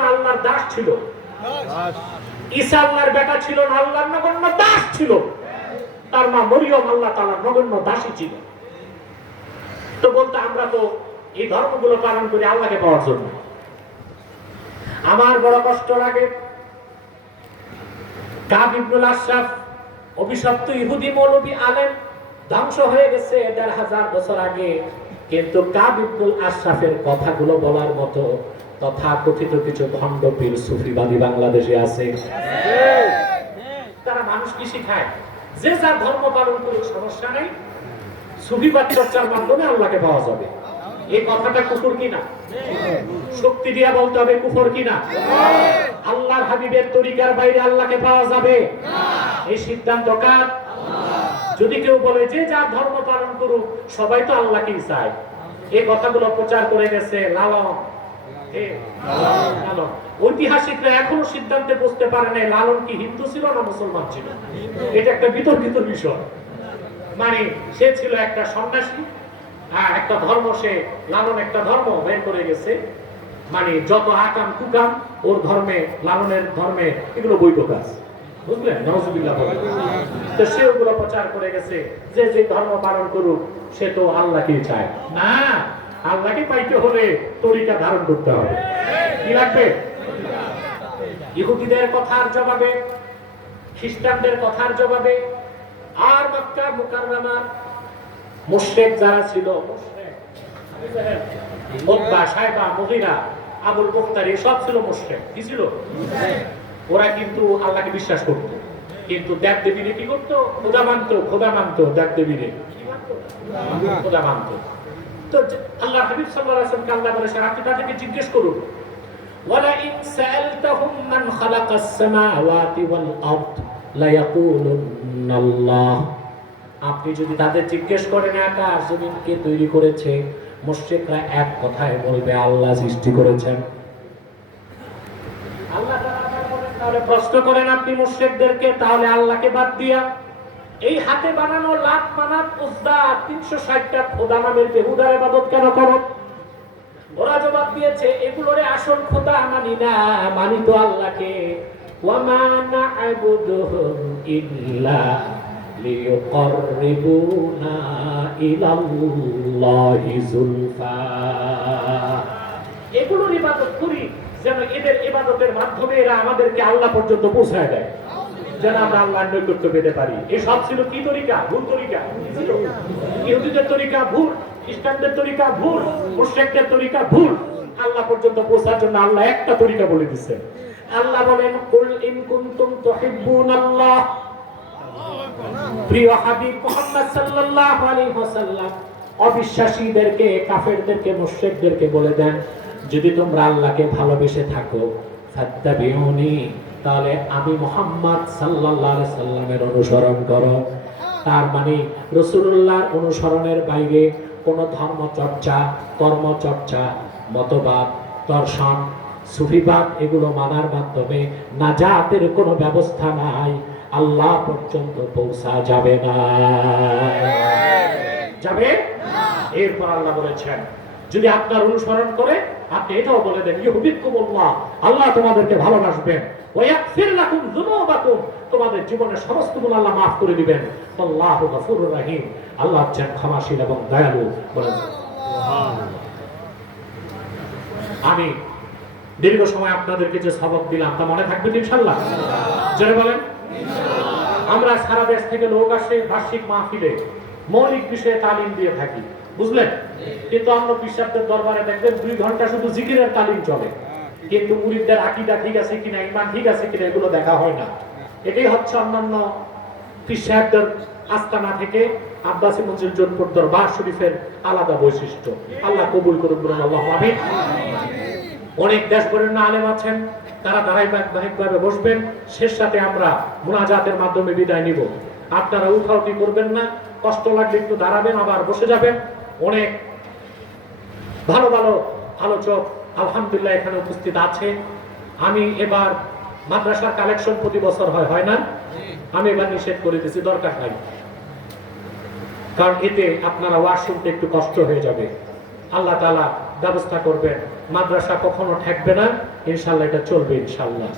না আল্লাহর দাস ছিল, ঈসা আল্লাহর বেটা ছিল না আল্লাহর নগণ্য দাস ছিল, তার মা মরিয়ম আল্লাহ তাআলার নগণ্য দাসী ছিল। তো বলতে আমরা তো এই ধর্মগুলো পালন করি আল্লাহকে পাওয়ার জন্য। আমার বড় কষ্ট লাগে, কাব ইবনুল আশরাফ অভিশপ্ত ইহুদি মৌলবী আলেম ধ্বংস হয়ে গেছে ১৫০০ বছর আগে, কিন্তু কাব ইবনুল আশরাফের কথাগুলো বলার মতো তথাকথিত কিছু ভণ্ড পীর সুফিবাদী বাংলাদেশে আছে। তারা মানুষ কি শিখায়, যে যার ধর্ম পালন করুক সমস্যা নেই, সুফিবাদ চর্চার মাধ্যমে আল্লাহকে পাওয়া যাবে। এই কথাটা কুফর কিনা? শক্তি দিয়া বলতে হবে কুফর কিনা? আল্লাহর হাবিবের তরিকার বাইরে আল্লাহকে পাওয়া যাবে এই সিদ্ধান্ত কার? যদি কেউ বলে যে যার ধর্ম পালন করুক, সবাই তো আল্লাহকেই চায়, এই কথাগুলো প্রচার করে গেছে লালন। ঐতিহাসিকরা এখনো সিদ্ধান্তে বসতে পারে নাই লালন কি হিন্দু ছিল না মুসলমান ছিল। এটা একটা বিতর্কিত বিষয়। মানে সে ছিল একটা সন্ন্যাসী, একটা ধর্ম, সে লালন একটা ধর্ম বের করে গেছে, মানে যত আকাম কুকাম ওর ধর্মে, লালনের ধর্মে এগুলো বৈধ কাজ, বুঝলেন? নাউজুবিল্লাহ। তো সে ওগুলো প্রচার করে গেছে যে যে ধর্ম পালন করুক সে তো আল্লাহকেই চায় না। আল্লাহকে পাইতে হলে তরিকা ধারণ করতে হবে। কি লাগবে? ইহুদিদের কথার জবাবে, খ্রিস্টানদের কথার জবাবে, আর মক্কা মুকাররমার মুশরিক যারা ছিল, মুশরিক উতবা, শায়বা, মুগীরা, আবুল মুখতারি সব ছিল মুশরিক। কি ছিল? ওরা কিন্তু আল্লাহকে বিশ্বাস করত, কিন্তু দেব দেবীরে কি করতো? খোদা মানত, খোদা মানত, দেব দেবীরে খোদা মানত। তো আল্লাহ হাবিব সাল্লাল্লাহু আলাইহি ওয়াসাল্লাম আল্লাহ বলেছেন আপনি তাদেরকে জিজ্ঞেস করুন, ওয়ালা ইন সাআলতাহুম মান খালাকাস সামাওয়াতি ওয়াল আরদ লা ইয়াকুলুনাল্লাহ। আপনি যদি তাদের জিজ্ঞেস করেন আকাশ জমিন কে তৈরি করেছে, মুশরিকরা এক কথায় বলবে আল্লাহ সৃষ্টি করেছেন। আল্লাহ তাআলা বলেন, তাহলে প্রশ্ন করেন আপনি মুশরিকদেরকে, তাহলে আল্লাহকে বাদ দিয়া এই হাতে বানানো লাত, মানাত, উজ্জা ৩৬০টা খোদা নামের বেহুদার ইবাদত কেন করো? ওরা জবাব দিয়েছে এগুলোরে আসল খোদা মানি না, মানি তো আল্লাহকে। ওয়া মা না'বুদুহুম ইল্লা লিয়ুকাররিবুনা ইলাল্লাহি যুলফা। এগুলোর ইবাদত করি যেন এদের ইবাদতের মাধ্যমে এরা আমাদেরকে আল্লাহ পর্যন্ত পৌঁছায় দেয়, যেন আমরা আল্লাহর নৈকট্য পেতে পারি। এই সব ছিল কি তরিকা? ভুল তরিকা। ইহুদিদের তরিকা ভুল, খ্রিস্টানদের তরিকা ভুল, মুশরিকদের তরিকা ভুল। আল্লাহ পর্যন্ত পৌঁছার জন্য আল্লাহ একটা তরিকা বলে দিয়েছেন। আল্লাহ বলেন, কুল ইন কুনতুম তুহিব্বুনাল্লাহ। প্রিয় হাবিব মুহাম্মদ সাল্লাল্লাহু আলাইহি ওয়াসাল্লাম অবিশ্বাসীদেরকে, কাফেরদেরকে, মুশরিকদেরকে বলে দেন, যদি তোমরা আল্লাহকে ভালোবেসে থাকো, ফাত্তাবিউনি, তাহলে আমি মুহাম্মদ সাল্লাল্লাহু আলাইহি সাল্লামের অনুসরণ করো। তার মানে রাসূলুল্লাহর অনুসরণের বাইরে কোনো ধর্মচর্চা, কর্মচর্চা, মতবাদ, দর্শন, সুফিবাদ এগুলো মানার মাধ্যমে নাজাতের কোনো ব্যবস্থা নাই, আল্লাহ পর্যন্ত পৌঁছা যাবে না। যাবে? এরপর আল্লাহ বলেছেন যদি আপনার অনুসরণ করে আপনি এটাও বলে দেন ইউহিব্বুকুমুল্লাহ, আল্লাহ তোমাদেরকে ভালোবাসবেন, ওয়া ইয়াগফির লাকুম যুনুবাকুম, তোমাদের জীবনের সমস্ত গুনাহ আল্লাহ মাফ করে দিবেন। আল্লাহু গফুরুর রহিম, আল্লাহ হচ্ছেন ক্ষমাশীল এবং দয়ালু। বলেন সুবহানাল্লাহ। আমি দীর্ঘ সময় আপনাদেরকে যে সবক দিলাম তা মনে থাকবে ইনশাআল্লাহ? জোরে বলেন ইনশাআল্লাহ। আমরা সারা দেশ থেকে লোক আসে বার্ষিক মাহফিলে মৌলিক বিষয়ে তালিম দিয়ে থাকি, বুঝলেন? কিন্তু অন্য বিশ্বাসের দরবারে দেখবেন 2 ঘন্টা শুধু জিকিরের তালিম চলে, কিন্তু মুরিদদের আকীদা ঠিক আছে কিনা, ঈমান ঠিক আছে কিনা এগুলো দেখা হয় না। এটাই হচ্ছে অন্যান্য পীর সাহেবদের আস্তানা থেকে আব্বাসী মঞ্জিল জোনপুর দরবার শরীফের আলাদা বৈশিষ্ট্য। আল্লাহ কবুল করুন, বলুন আল্লাহুম্মা আমিন। অনেক দেশ বরেণ্য আলেম আছেন, তারা ধারাবাহিকভাবে বসবেন। শেষ সাথে আমরা মুনাজাতের মাধ্যমে বিদায় নিব। আপনারা উঠাউঠি করবেন না, কষ্ট লাগলে একটু দাঁড়াবেন, আবার বসে যাবেন। অনেক ভালো ভালো আলোচক আলহামদুলিল্লাহ এখানে উপস্থিত আছে। আমি এবার মাদ্রাসার কালেকশন প্রতি বছর হয় না, আমি এবার নিষেধ করে দিয়েছি, দরকার নাই, কারণ এতে আপনারা ওয়াজ শুনতে একটু কষ্ট হয়ে যাবে। আল্লাহ তাআলা ব্যবস্থা করবেন মাদ্রাসা কখনো ঠেকবে না, ইনশাল্লাহ এটা চলবে ইনশাল্লাহ।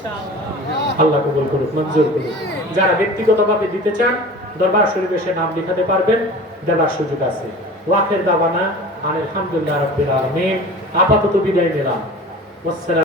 আল্লাহ কবুল করুক, মঞ্জুর করুক। যারা ব্যক্তিগতভাবে দিতে চান দরবার শরীফে এসে নাম লিখাতে পারবেন, দেবার সুযোগ আছে। ওয়াখের দাওয়ানা আলহামদুলিল্লাহ রাব্বিল আলামিন। আপাতত বিদায় নিলাম। আসসালাম।